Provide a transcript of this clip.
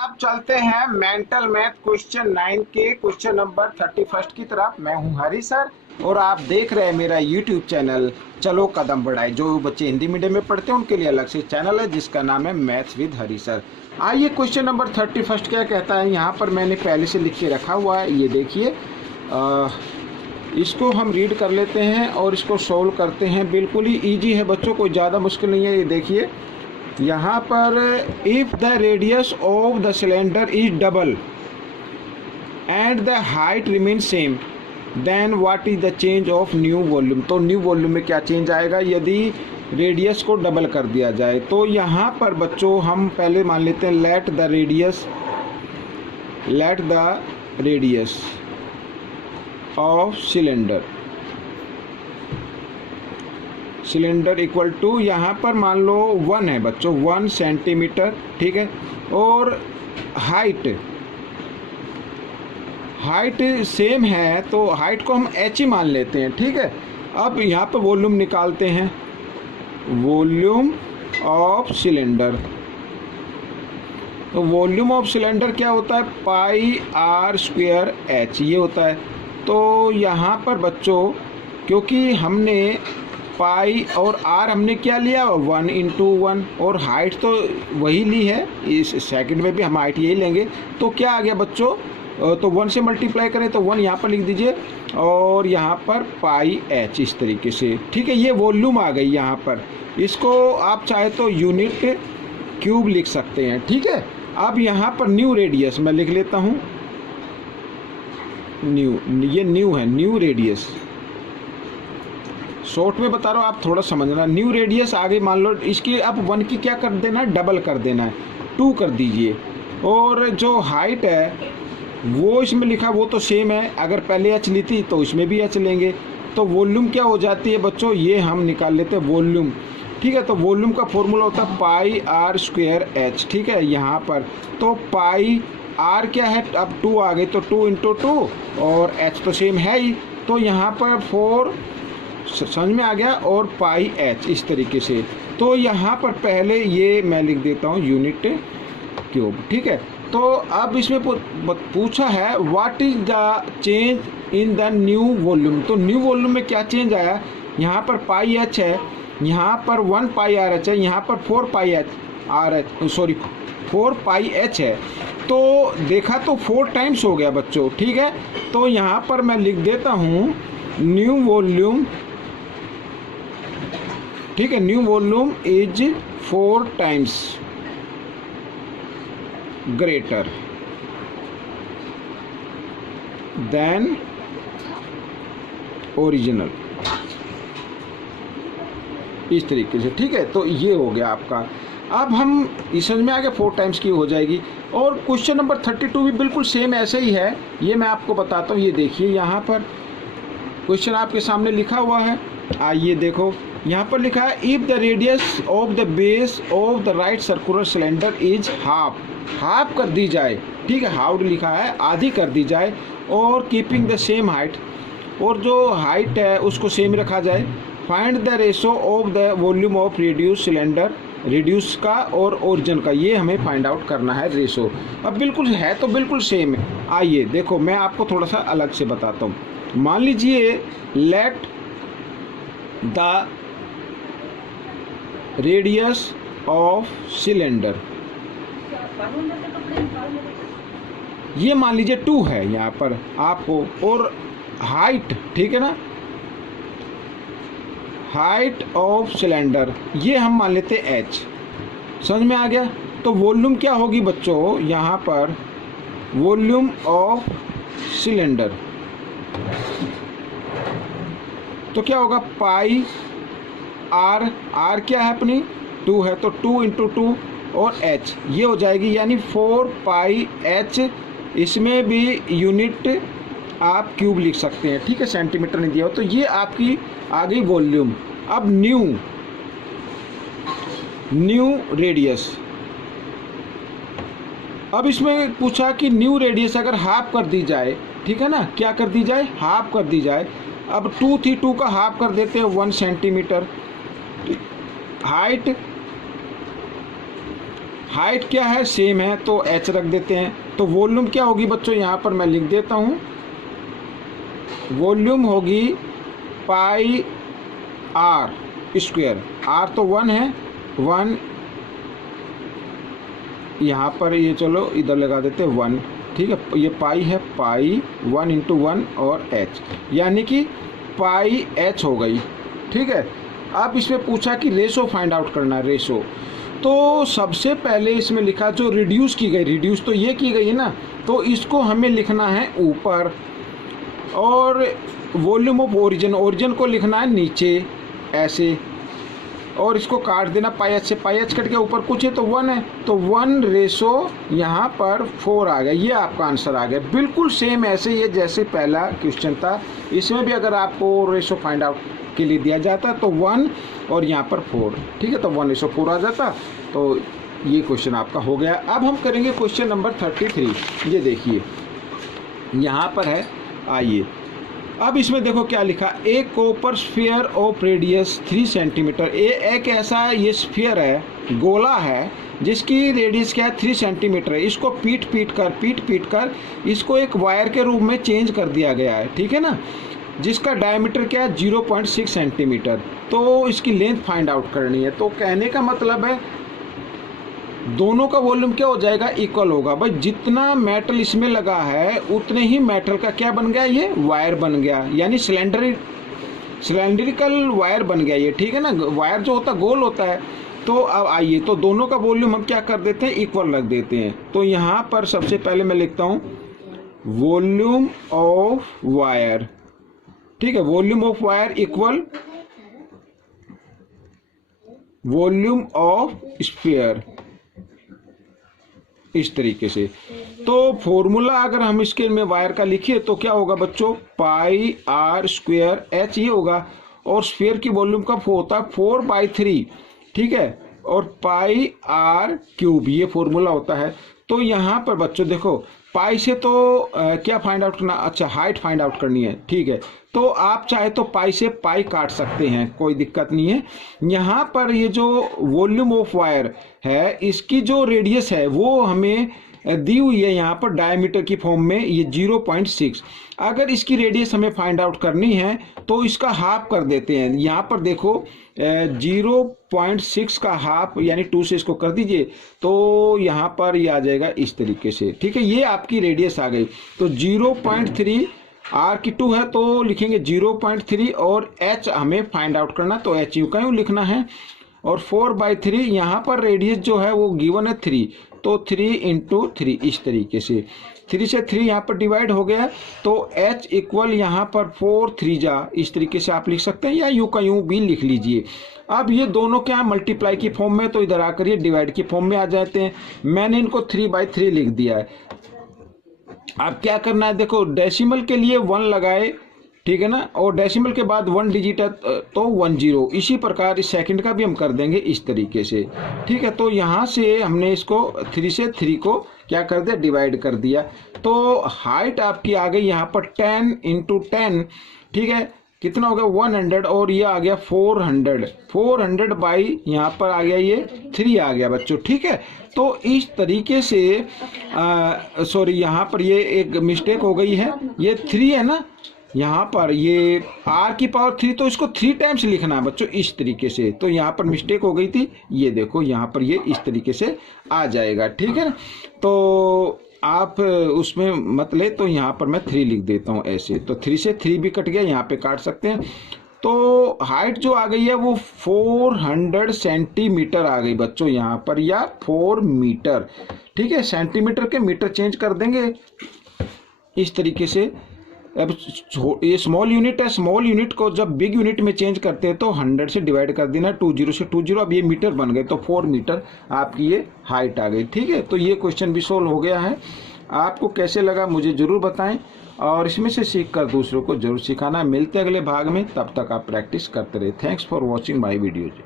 अब चलते हैं मेंटल मैथ क्वेश्चन 9 के क्वेश्चन नंबर 31 की तरफ। मैं हूं हरी सर और आप देख रहे हैं मेरा यूट्यूब चैनल चलो कदम बढ़ाए। जो बच्चे हिंदी मीडियम में पढ़ते हैं उनके लिए अलग से चैनल है जिसका नाम है मैथ्स विद हरी सर। आइए क्वेश्चन नंबर 31 क्या कहता है। यहाँ पर मैंने पहले से लिख के रखा हुआ है, ये देखिए। इसको हम रीड कर लेते हैं और इसको सोल्व करते हैं। बिल्कुल ही ईजी है बच्चों, कोई ज़्यादा मुश्किल नहीं है। ये देखिए यहाँ पर if the radius of the cylinder is double and the height remain same then what is the change of new volume. तो न्यू वॉल्यूम में क्या चेंज आएगा यदि रेडियस को डबल कर दिया जाए। तो यहाँ पर बच्चों हम पहले मान लेते हैं let the radius of cylinder equal to, यहाँ पर मान लो 1 है बच्चों, 1 सेंटीमीटर, ठीक है। और हाइट सेम है तो हाइट को हम h ही मान लेते हैं, ठीक है। अब यहाँ पर वॉल्यूम निकालते हैं, वॉल्यूम ऑफ सिलेंडर। तो वॉल्यूम ऑफ सिलेंडर क्या होता है, पाई आर स्क्वायर h, ये होता है। तो यहाँ पर बच्चों क्योंकि हमने पाई और आर हमने क्या लिया 1 × 1 और हाइट तो वही ली है, इस सेकंड में भी हम हाइट यही लेंगे। तो क्या आ गया बच्चों, तो 1 से मल्टीप्लाई करें तो 1 यहाँ पर लिख दीजिए और यहाँ पर पाई h इस तरीके से, ठीक है। ये वॉल्यूम आ गई यहाँ पर। इसको आप चाहे तो यूनिट क्यूब लिख सकते हैं, ठीक है। अब यहाँ पर न्यू रेडियस मैं लिख लेता हूँ, ये न्यू है, न्यू रेडियस। शॉर्ट में बता रहा हूँ, आप थोड़ा समझना। न्यू रेडियस आगे मान लो इसकी अब 1 की क्या कर देना है, डबल कर देना है, 2 कर दीजिए। और जो हाइट है वो इसमें लिखा वो तो सेम है, अगर पहले h ली थी तो इसमें भी h लेंगे। तो वॉल्यूम क्या हो जाती है बच्चों, ये हम निकाल लेते हैं वॉल्यूम, ठीक है। तो वॉल्यूम का फॉर्मूला होता है पाई आर स्क्वायर h, ठीक है। यहाँ पर तो पाई आर क्या है, अब 2 आ गई तो 2 × 2 और h तो सेम है ही, तो यहाँ पर 4 समझ में आ गया और पाई h इस तरीके से। तो यहाँ पर पहले ये मैं लिख देता हूँ यूनिट क्यूब, ठीक है। तो अब इसमें पूछा है what is the change in the new volume. तो न्यू वॉल्यूम में क्या चेंज आया, यहाँ पर पाई h है, यहाँ पर 1 पाई आर एच है, यहाँ पर 4 पाई h है। तो देखा तो 4 टाइम्स हो गया बच्चों, ठीक है। तो यहाँ पर मैं लिख देता हूँ न्यू वॉल्यूम, ठीक है। New volume is 4 times greater than original, इस तरीके से, ठीक है। तो ये हो गया आपका। अब हम इस समझ में आ गया 4 टाइम्स की हो जाएगी। और क्वेश्चन नंबर 32 भी बिल्कुल सेम ऐसे ही है, ये मैं आपको बताता हूँ। ये देखिए यहाँ पर क्वेश्चन आपके सामने लिखा हुआ है, आइए देखो। यहाँ पर लिखा है if the radius of the base of the right circular cylinder is half कर दी जाए, ठीक है। हाफ लिखा है, आधी कर दी जाए, और कीपिंग द सेम हाइट, और जो हाइट है उसको सेम रखा जाए। Find the ratio of the volume of reduce cylinder, reduce का और ओरिजिन का, ये हमें फाइंड आउट करना है रेशो। अब बिल्कुल है तो बिल्कुल सेम है। आइए देखो मैं आपको थोड़ा सा अलग से बताता हूँ। मान लीजिए late the radius of cylinder, ये मान लीजिए 2 है यहाँ पर आपको, और हाइट, ठीक है ना, हाइट ऑफ सिलेंडर ये हम मान लेते हैं h, समझ में आ गया। तो वॉल्यूम क्या होगी बच्चों, यहाँ पर वॉल्यूम ऑफ सिलेंडर तो क्या होगा, पाई आर क्या है अपनी 2 है, तो 2 × 2 और h ये हो जाएगी, यानी 4 पाई h। इसमें भी यूनिट आप क्यूब लिख सकते हैं, ठीक है, सेंटीमीटर नहीं दिया हो। तो ये आपकी आ गई वॉल्यूम। अब न्यू रेडियस, अब इसमें पूछा कि न्यू रेडियस अगर हाफ कर दी जाए, ठीक है ना, क्या कर दी जाए, हाफ कर दी जाए। अब 2 थी, 2 का हाफ कर देते हैं 1 सेंटीमीटर। हाइट हाइट क्या है, सेम है, तो h रख देते हैं। तो वॉल्यूम क्या होगी बच्चों, यहाँ पर मैं लिख देता हूँ, वॉल्यूम होगी पाई आर स्क्वायर, आर तो 1 है, 1 यहाँ पर ये चलो इधर लगा देते हैं 1, ठीक है, ये पाई है, पाई 1 × 1 और h, यानी कि पाई h हो गई, ठीक है। अब इसमें पूछा कि रेशो फाइंड आउट करना है, रेशो। तो सबसे पहले इसमें लिखा जो रिड्यूस की गई, रिड्यूस तो ये की गई है ना, तो इसको हमें लिखना है ऊपर, और वॉल्यूम ऑफ ओरिजिन, ओरिजिन को लिखना है नीचे ऐसे, और इसको काट देना पाई एच से, पाई एच कट के ऊपर कुछ है तो 1 है, तो 1 रेशो यहाँ पर 4 आ गया, ये आपका आंसर आ गया। बिल्कुल सेम ऐसे ही है जैसे पहला क्वेश्चन था, इसमें भी अगर आपको रेशो फाइंड आउट के लिए दिया जाता तो 1 और यहाँ पर 4, ठीक है, तो 1:4 आ जाता। तो ये क्वेश्चन आपका हो गया। अब हम करेंगे क्वेश्चन नंबर 33। ये देखिए यहाँ पर है, आइए अब इसमें देखो क्या लिखा, a copper sphere of radius 3 centimetre. एक ऐसा ये स्फीयर है, गोला है, जिसकी रेडियस क्या है 3 सेंटीमीटर है। इसको पीट पीट कर इसको एक वायर के रूप में चेंज कर दिया गया है, ठीक है ना, जिसका डायमीटर क्या है 0.6 सेंटीमीटर। तो इसकी लेंथ फाइंड आउट करनी है। तो कहने का मतलब है दोनों का वॉल्यूम क्या हो जाएगा, इक्वल होगा। भाई जितना मेटल इसमें लगा है उतने ही मेटल का क्या बन गया, ये वायर बन गया, यानी सिलेंड्रिकल वायर बन गया ये, ठीक है ना। वायर जो होता है गोल होता है। तो अब आइए, तो दोनों का वॉल्यूम हम क्या कर देते हैं, इक्वल रख देते हैं। तो यहाँ पर सबसे पहले मैं लिखता हूँ वॉल्यूम ऑफ वायर, ठीक है, volume of wire equal volume of sphere, इस तरीके से। तो फॉर्मूला अगर हम इसके में वायर का लिखिए तो क्या होगा बच्चों, पाई आर स्क्वायर एच ये होगा, और स्फीयर की वॉल्यूम का होता है 4/3, ठीक है, और पाई आर क्यूब, ये फॉर्मूला होता है। तो यहाँ पर बच्चों देखो पाई से तो क्या फाइंड आउट करना, अच्छा हाइट फाइंड आउट करनी है, ठीक है। तो आप चाहे तो पाई से पाई काट सकते हैं, कोई दिक्कत नहीं है। यहाँ पर ये जो वॉल्यूम ऑफ वायर है, इसकी जो रेडियस है वो हमें दी हुई है यहाँ पर डायमीटर की फॉर्म में, ये 0.6। अगर इसकी रेडियस हमें फाइंड आउट करनी है तो इसका हाफ कर देते हैं। यहाँ पर देखो 0.6 का हाफ यानी 2 से इसको कर दीजिए, तो यहाँ पर ये आ जाएगा इस तरीके से, ठीक है। ये आपकी रेडियस आ गई। तो 0.3, आर की 2 है तो लिखेंगे 0.3, और एच हमें फाइंड आउट करना, तो एच यू का यूँ लिखना है, और 4/3 यहाँ पर रेडियस जो है वो गिवन है 3, तो 3 × 3 इस तरीके से, 3 से 3 यहाँ पर डिवाइड हो गया। तो h इक्वल यहाँ पर 4 3 जा, इस तरीके से आप लिख सकते हैं, या यूँ का यूँ भी लिख लीजिए। अब ये दोनों क्या मल्टीप्लाई की फॉर्म में, तो इधर आकर ये डिवाइड की फॉर्म में आ जाते हैं। मैंने इनको 3/3 लिख दिया है। अब क्या करना है, देखो डेसिमल के लिए 1 लगाए, ठीक है ना, और डेसिमल के बाद 1 डिजिट है तो 10। इसी प्रकार इस सेकंड का भी हम कर देंगे इस तरीके से, ठीक है। तो यहाँ से हमने इसको 3 से 3 को क्या कर दिया, डिवाइड कर दिया। तो हाइट आपकी आ गई यहाँ पर 10 × 10, ठीक है, कितना हो गया 100, और ये आ गया 400 बाई यहाँ पर आ गया ये 3 आ गया बच्चों, ठीक है। तो इस तरीके से सॉरी यहाँ पर ये एक मिस्टेक हो गई है, ये 3 है ना, यहाँ पर ये r की पावर 3, तो इसको 3 टाइम्स लिखना है बच्चों इस तरीके से। तो यहाँ पर मिस्टेक हो गई थी, ये देखो यहाँ पर ये इस तरीके से आ जाएगा, ठीक है ना। तो आप उसमें मत ले, तो यहाँ पर मैं 3 लिख देता हूँ ऐसे। तो 3 से 3 भी कट गया, यहाँ पे काट सकते हैं। तो हाइट जो आ गई है वो 400 सेंटीमीटर आ गई बच्चों यहाँ पर, या 4 मीटर, ठीक है। सेंटीमीटर के मीटर चेंज कर देंगे इस तरीके से। अब ये स्मॉल यूनिट है, स्मॉल यूनिट को जब बिग यूनिट में चेंज करते हैं तो 100 से डिवाइड कर देना, 20 से 20, अब ये मीटर बन गए, तो 4 मीटर आपकी ये हाइट आ गई, ठीक है। तो ये क्वेश्चन भी सोल्व हो गया है। आपको कैसे लगा मुझे ज़रूर बताएं, और इसमें से सीख कर दूसरों को जरूर सिखाना। मिलते हैं अगले भाग में, तब तक आप प्रैक्टिस करते रहे। Thanks for watching my videos.